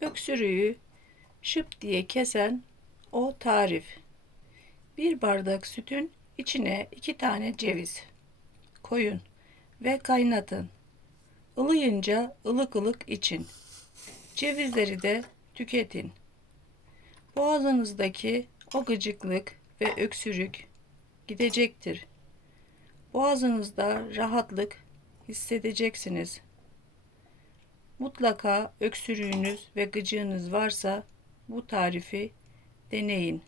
öksürüğü şıp diye kesen o tarif. Bir bardak sütün içine 2 tane ceviz koyun ve kaynatın. Ilıyınca ılık ılık için. Cevizleri de tüketin. Boğazınızdaki o gıcıklık ve öksürük gidecektir. Boğazınızda rahatlık hissedeceksiniz. Mutlaka öksürüğünüz ve gıcığınız varsa bu tarifi deneyin.